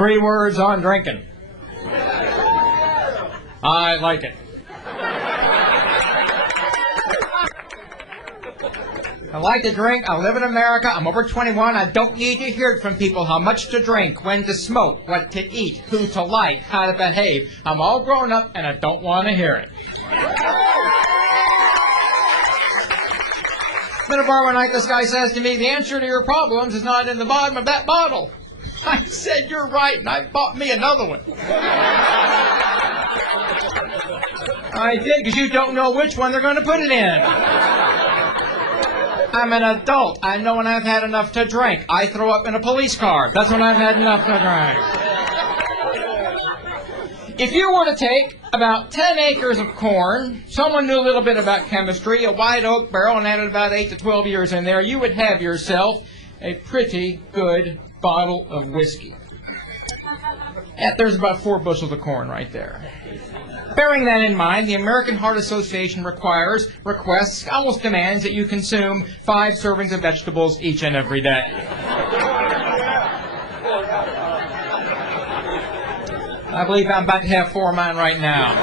3 words on drinking. I like it. I like to drink. I live in America. I'm over 21. I don't need to hear it from people how much to drink, when to smoke, what to eat, who to like, how to behave. I'm all grown up and I don't want to hear it. I'm in a bar one night. This guy says to me, the answer to your problems is not in the bottom of that bottle. I said, you're right, and I bought me another one. I did, because you don't know which one they're going to put it in. I'm an adult. I know when I've had enough to drink. I throw up in a police car. That's when I've had enough to drink. If you were to take about 10 acres of corn, someone knew a little bit about chemistry, a white oak barrel, and added about 8 to 12 years in there, you would have yourself a pretty good bottle of whiskey. There's about 4 bushels of corn right there. Bearing that in mind, the American Heart Association requests, almost demands that you consume 5 servings of vegetables each and every day. I believe I'm about to have 4 of mine right now.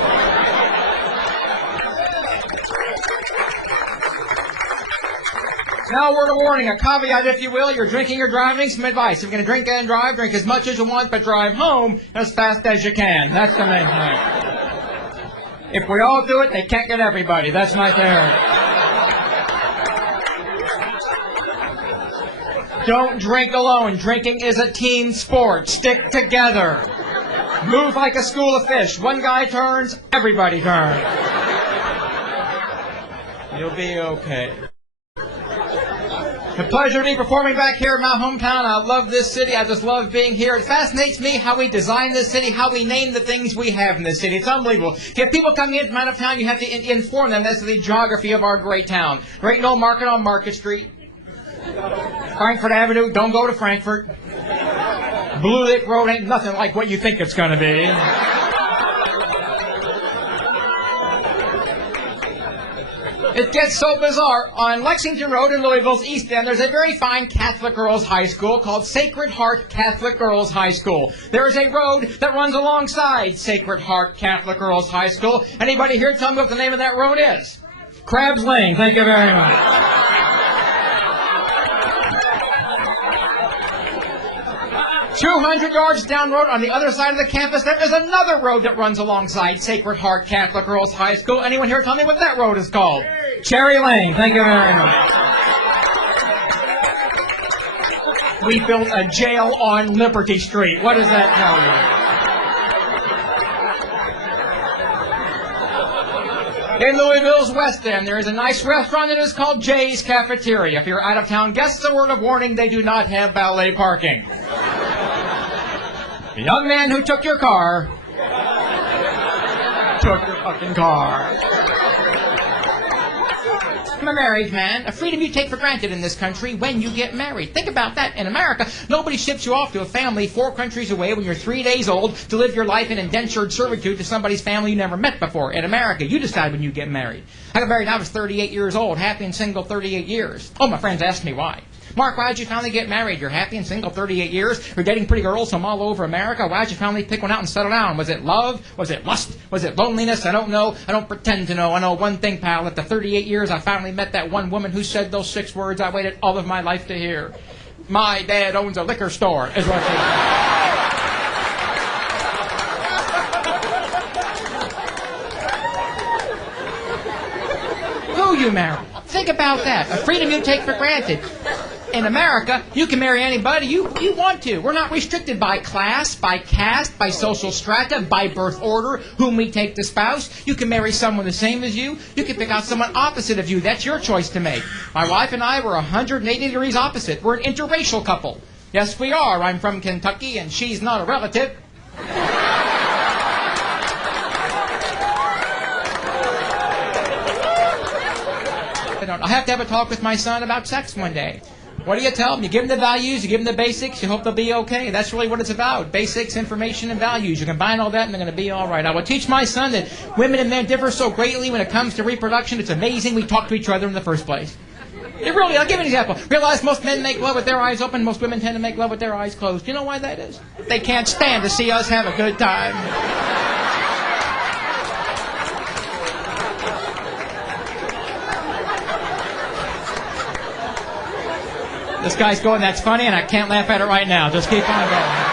Now, a word of warning, a caveat, if you will. You're drinking or driving, some advice. If you're going to drink and drive, drink as much as you want, but drive home as fast as you can. That's the main thing. If we all do it, they can't get everybody. That's my theory. Don't drink alone. Drinking is a team sport. Stick together. Move like a school of fish. One guy turns, everybody turns. You'll be okay. It's a pleasure to be performing back here in my hometown. I love this city. I just love being here. It fascinates me how we design this city, how we name the things we have in this city. It's unbelievable. If people coming in from out of town, you have to inform them as to the geography of our great town. Great Knoll Market on Market Street. Frankfurt Avenue, don't go to Frankfurt. Blue Lick Road ain't nothing like what you think it's going to be. It gets so bizarre. On Lexington Road in Louisville's East End, there's a very fine Catholic girls' high school called Sacred Heart Catholic Girls' High School. There is a road that runs alongside Sacred Heart Catholic Girls' High School. Anybody here tell me what the name of that road is? Crab's Lane. Thank you very much. 200 yards down road on the other side of the campus, there is another road that runs alongside Sacred Heart Catholic Girls' High School. Anyone here tell me what that road is called? Cherry Lane. Thank you very much. We built a jail on Liberty Street. What does that tell you? In Louisville's West End, there is a nice restaurant that is called Jay's Cafeteria. If you're out-of-town guests, a word of warning, they do not have valet parking. The young man who took your car took your fucking car. I'm a married man. A freedom you take for granted in this country when you get married. Think about that. In America, nobody ships you off to a family 4 countries away when you're 3 days old to live your life in indentured servitude to somebody's family you never met before. In America, you decide when you get married. I got married when I was 38 years old, happy and single 38 years. Oh, my friends asked me why. Mark, why'd you finally get married? You're happy and single 38 years. You're dating pretty girls from all over America. Why'd you finally pick one out and settle down? Was it love? Was it lust? Was it loneliness? I don't know. I don't pretend to know. I know one thing, pal. After 38 years, I finally met that one woman who said those 6 words I waited all of my life to hear. My dad owns a liquor store, is what she said. Who you marry? Think about that. A freedom you take for granted. In America, you can marry anybody you want to. We're not restricted by class, by caste, by social strata, by birth order, whom we take to spouse. You can marry someone the same as you. You can pick out someone opposite of you. That's your choice to make. My wife and I were 180 degrees opposite. We're an interracial couple. Yes, we are. I'm from Kentucky, and she's not a relative. I have to have a talk with my son about sex one day. What do you tell them? You give them the values, you give them the basics, you hope they'll be okay. That's really what it's about. Basics, information, and values. You combine all that and they're going to be all right. I will teach my son that women and men differ so greatly when it comes to reproduction. It's amazing we talk to each other in the first place. Really, I'll give you an example. Realize most men make love with their eyes open, most women tend to make love with their eyes closed. Do you know why that is? They can't stand to see us have a good time. This guy's going, that's funny, and I can't laugh at it right now. Just keep on going.